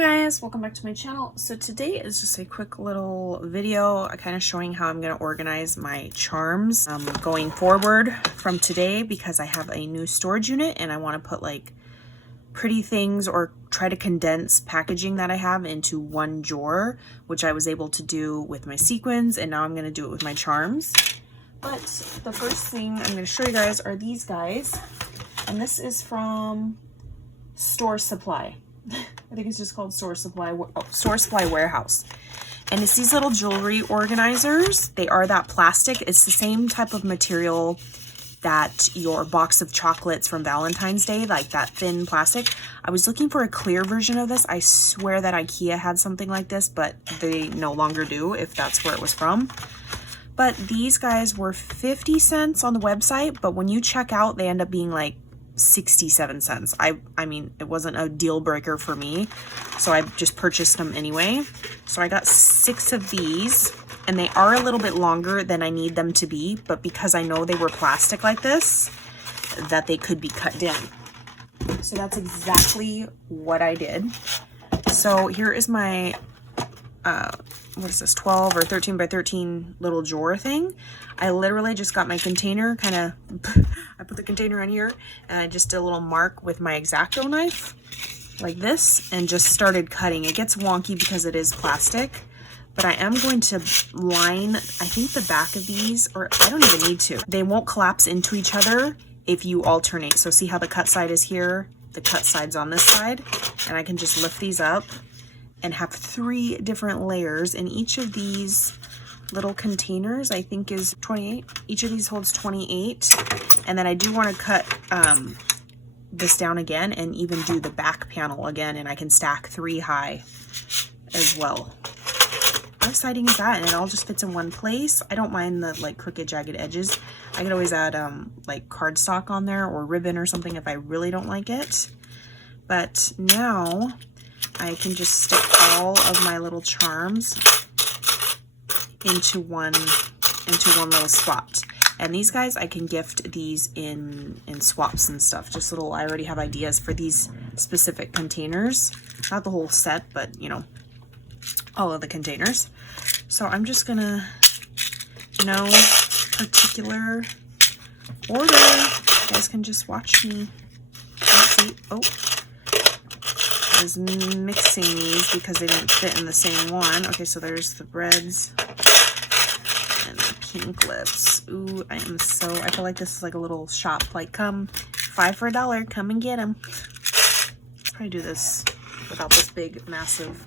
Guys, welcome back to my channel. So today is just a quick little video kind of showing how I'm going to organize my charms going forward from today, because I have a new storage unit and I want to put like pretty things or try to condense packaging that I have into one drawer, which I was able to do with my sequins, and now I'm going to do it with my charms. But the first thing I'm going to show you guys are these guys, and this is from Store Supply. I think it's just called Store Supply Warehouse. And it's these little jewelry organizers. They are that plastic. It's the same type of material that your box of chocolates from Valentine's Day, like that thin plastic. I was looking for a clear version of this. I swear that IKEA had something like this, but they no longer do, if that's where it was from. But these guys were 50 cents on the website, but when you check out, they end up being like 67 cents. I mean, it wasn't a deal breaker for me, so I just purchased them anyway. So I got 6 of these, and they are a little bit longer than I need them to be, but because I know they were plastic like this, that they could be cut down. So that's exactly what I did. So here is my what is this, 12 or 13 by 13 little drawer thing. I literally just got my container, I put the container in here, and I just did a little mark with my X-Acto knife like this and just started cutting. It gets wonky because it is plastic, but I am going to line, I think, the back of these, or I don't even need to. They won't collapse into each other if you alternate. So see how the cut side is here, the cut side's on this side, and I can just lift these up and have 3 different layers, and each of these little containers I think is 28. Each of these holds 28, and then I do want to cut this down again and even do the back panel again, and I can stack 3 high as well. How exciting is that? And it all just fits in one place. I don't mind the like crooked, jagged edges. I could always add like cardstock on there or ribbon or something if I really don't like it. But now I can just stick all of my little charms into one little spot. And these guys, I can gift these in swaps and stuff. Just little, I already have ideas for these specific containers. Not the whole set, but you know, all of the containers. So I'm just gonna, no particular order. You guys can just watch me. Oh. I was mixing these because they didn't fit in the same one. Okay, so there's the breads and the pink lips. Ooh, I feel like this is like a little shop. Like, come, 5 for $1, come and get them. Probably do this without this big, massive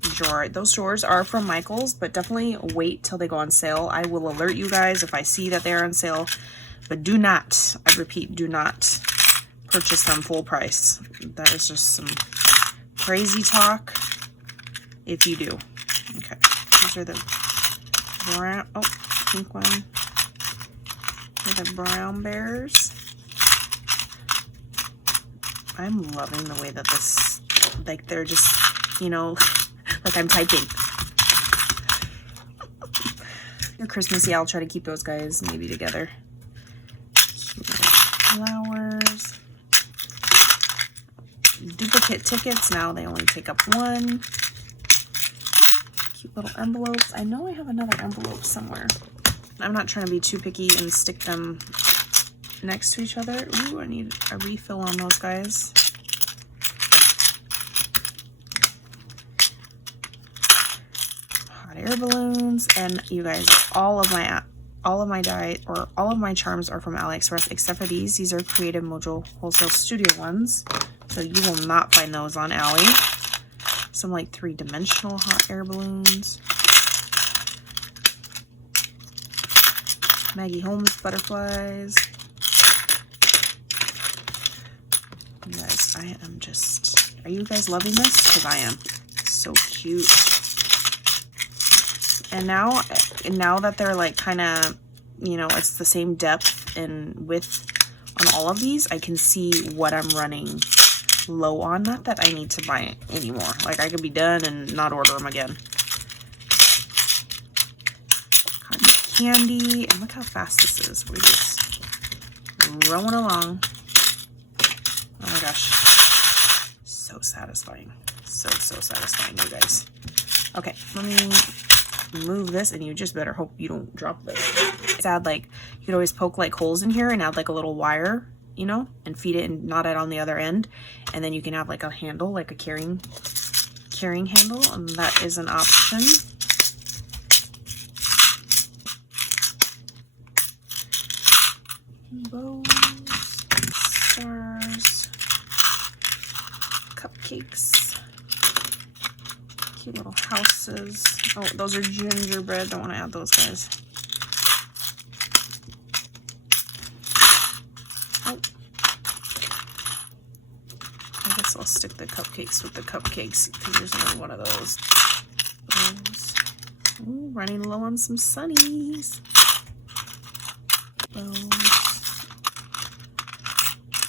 drawer. Those drawers are from Michael's, but definitely wait till they go on sale. I will alert you guys if I see that they're on sale, but do not, I repeat, do not purchase them full price. That is just some crazy talk if you do. Okay, these are the brown, oh, pink one. They're the brown bears. I'm loving the way that this, like, they're just, you know, like I'm typing. They're Christmassy. I'll try to keep those guys maybe together. Cute flowers. Duplicate tickets, now they only take up 1. Cute little envelopes. I know I have another envelope somewhere. I'm not trying to be too picky and stick them next to each other. Ooh, I need a refill on those guys. Hot air balloons. And you guys, all of my charms are from AliExpress except for these. These are Creative Mojo Wholesale Studio ones. So you will not find those on Ali. Some like 3-dimensional hot air balloons. Maggie Holmes butterflies. You guys, I am just, are you guys loving this? Because I am. So cute. And now that they're like kind of, you know, it's the same depth and width on all of these, I can see what I'm running low on. Not that I need to buy it anymore. Like, I could be done and not order them again. Cotton candy. And look how fast this is. We're just rolling along. Oh my gosh. So satisfying. So satisfying, you guys. Okay, let me move this, and you just better hope you don't drop this. Add like, you could always poke like holes in here and add like a little wire, you know, and feed it and knot it on the other end, and then you can have like a handle, like a carrying handle, and that is an option. Bows, stars, cupcakes, cute little houses. Oh, those are gingerbread. Don't want to add those guys. Oh. I guess I'll stick the cupcakes with the cupcakes because there's another one of those. Ooh, running low on some sunnies. Those.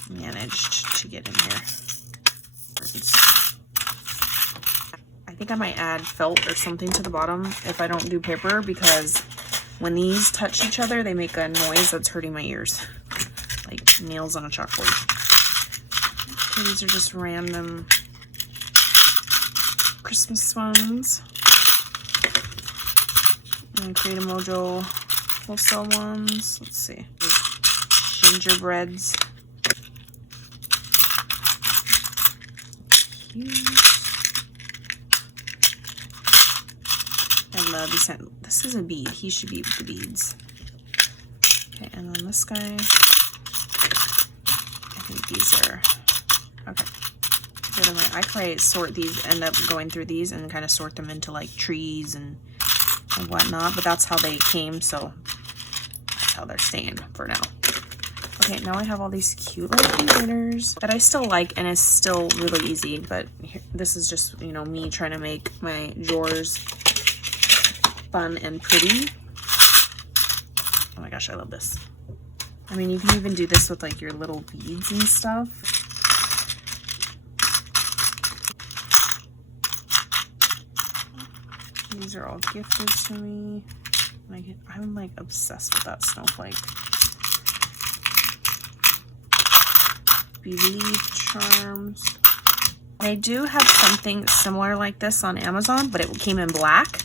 Managed to get in here. I think I might add felt or something to the bottom if I don't do paper, because when these touch each other, they make a noise that's hurting my ears. Like nails on a chalkboard. Okay, these are just random Christmas ones. And Creative Mojo wholesale ones. Let's see. Gingerbreads. Cute. I love these. This is a bead. He should be with the beads. Okay, and then this guy. I think these are okay. I probably sort these, end up going through these and kind of sort them into like trees and whatnot. But that's how they came, so that's how they're staying for now. Okay, now I have all these cute little containers that I still like, and it's still really easy, but here, this is just, you know, me trying to make my drawers fun and pretty. Oh my gosh, I love this. I mean, you can even do this with like your little beads and stuff. These are all gifted to me. I'm like obsessed with that snowflake. Believe charms. I do have something similar like this on Amazon, but it came in black.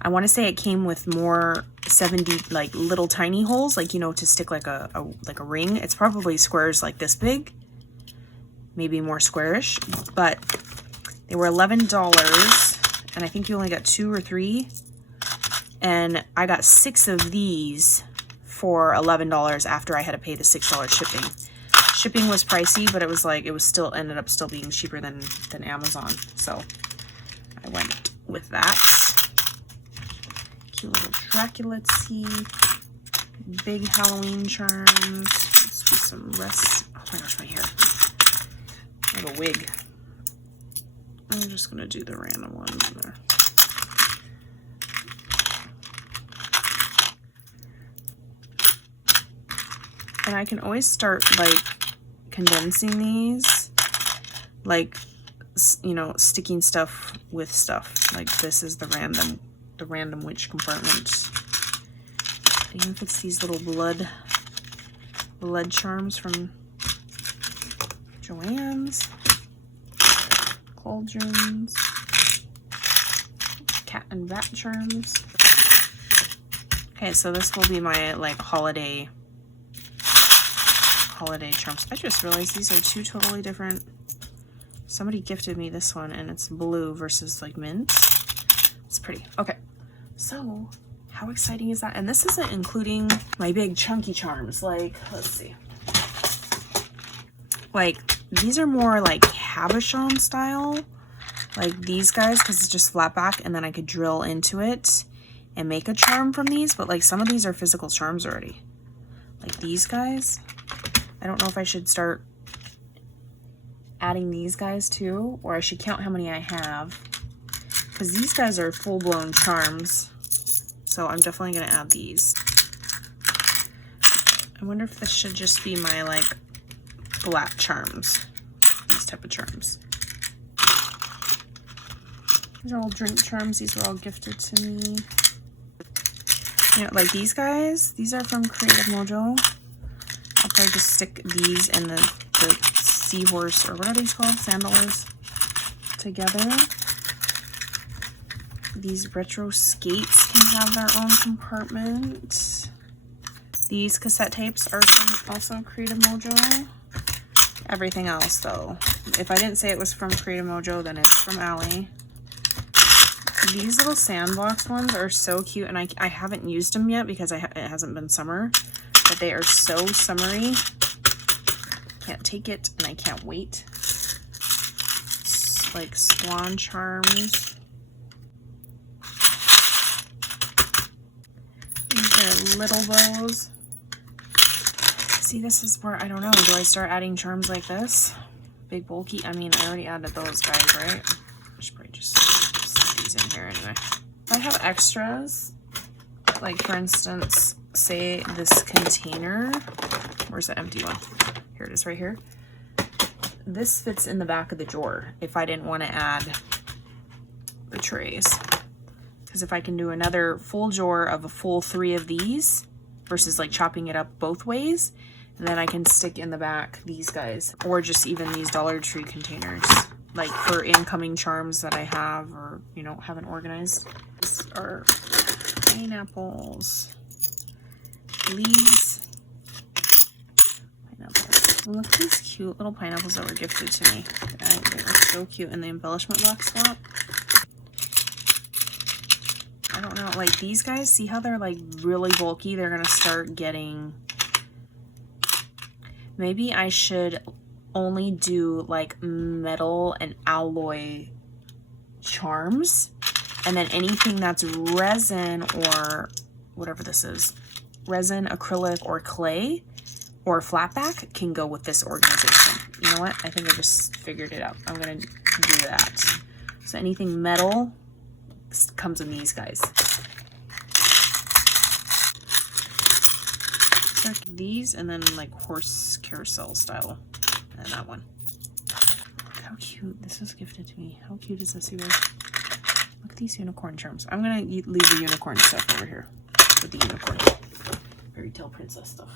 I want to say it came with more 70 like little tiny holes, like, you know, to stick like a ring. It's probably squares like this big, maybe more squarish, but they were $11, and I think you only got 2 or 3, and I got 6 of these for $11 after I had to pay the $6 shipping. Shipping was pricey, but it was like, it was still ended up still being cheaper than Amazon. So I went with that. Cute little Dracula. Let's see. Big Halloween charms. Let's do some rest. Oh my gosh, my hair. I have a wig. I'm just gonna do the random ones in there. And I can always start like condensing these, like, you know, sticking stuff with stuff. Like this is the random witch compartment. Even if it's these little blood charms from Joann's, cauldrons, cat and bat charms. Okay, so this will be my like holiday charms. I just realized these are 2 totally different. Somebody gifted me this one, and it's blue versus like mint. It's pretty. Okay, so how exciting is that? And this isn't including my big chunky charms. Like, let's see. Like, these are more like cabochon style, like these guys, because it's just flat back, and then I could drill into it and make a charm from these. But like some of these are physical charms already. Like these guys. I don't know if I should start adding these guys too, or I should count how many I have, because these guys are full-blown charms. So I'm definitely going to add these. I wonder if this should just be my like black charms, these type of charms. These are all drink charms. These were all gifted to me. You know, like these guys, these are from Creative Mojo. I'll probably just stick these in the seahorse, or what are these called? Sandalers. together. These retro skates can have their own compartment. These cassette tapes are from also Creative Mojo. Everything else though, if I didn't say it was from Creative Mojo, then it's from Allie. These little sandbox ones are so cute, and I haven't used them yet because it hasn't been summer, but they are so summery. Can't take it, and I can't wait. It's like swan charms. These are little bows. See, this is where, I don't know, do I start adding charms like this? Big bulky, I mean, I already added those guys, right? I should probably just stick these in here anyway. I have extras, like for instance, say this container. Where's the empty one? Here it is right here. This fits in the back of the drawer if I didn't want to add the trays. Because if I can do another full drawer of a full 3 of these versus like chopping it up both ways, and then I can stick in the back these guys, or just even these Dollar Tree containers, like for incoming charms that I have or, you know, haven't organized. These are pineapples, leaves, pineapples. Look at these cute little pineapples that were gifted to me. They are so cute in the embellishment box swap. I don't know, like these guys, see how they're like really bulky? They're gonna start getting, maybe I should only do like metal and alloy charms, and then anything that's resin or whatever this is, resin, acrylic, or clay, or flatback can go with this organization. You know what? I think I just figured it out. I'm gonna do that. So anything metal comes in these guys. Like these, and then like horse carousel style, and that one. Look how cute this was gifted to me. How cute is this, you guys? Look at these unicorn charms. I'm gonna leave the unicorn stuff over here with the unicorn fairy tale princess stuff.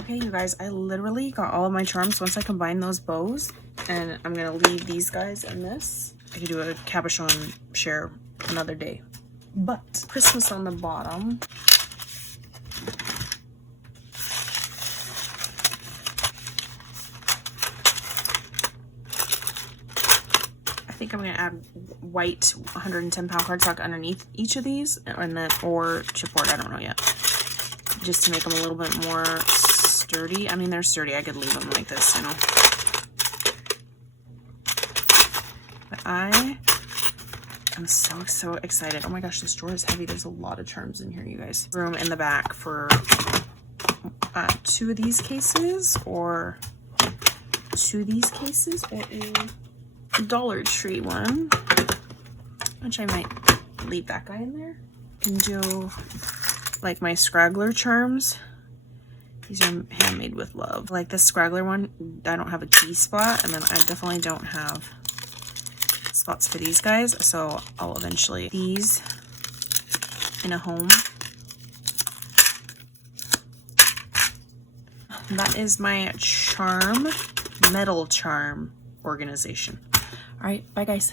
Okay, you guys, I literally got all of my charms once I combine those bows, and I'm gonna leave these guys in this. I could do a cabochon share another day. But Christmas on the bottom. I think I'm gonna add white 110-pound cardstock underneath each of these, and then or chipboard, I don't know yet, just to make them a little bit more sturdy. I mean, they're sturdy. I could leave them like this, you know. But I am so excited. Oh my gosh, this drawer is heavy. There's a lot of charms in here, you guys. Room in the back for 2 of these cases, or 2 of these cases, or a Dollar Tree one, which I might leave that guy in there. Can do like my Scraggler charms. These are handmade with love. Like this Scraggler one, I don't have a key spot, and then I definitely don't have spots for these guys, so I'll eventually these in a home. That is my charm, metal charm organization. All right, bye guys.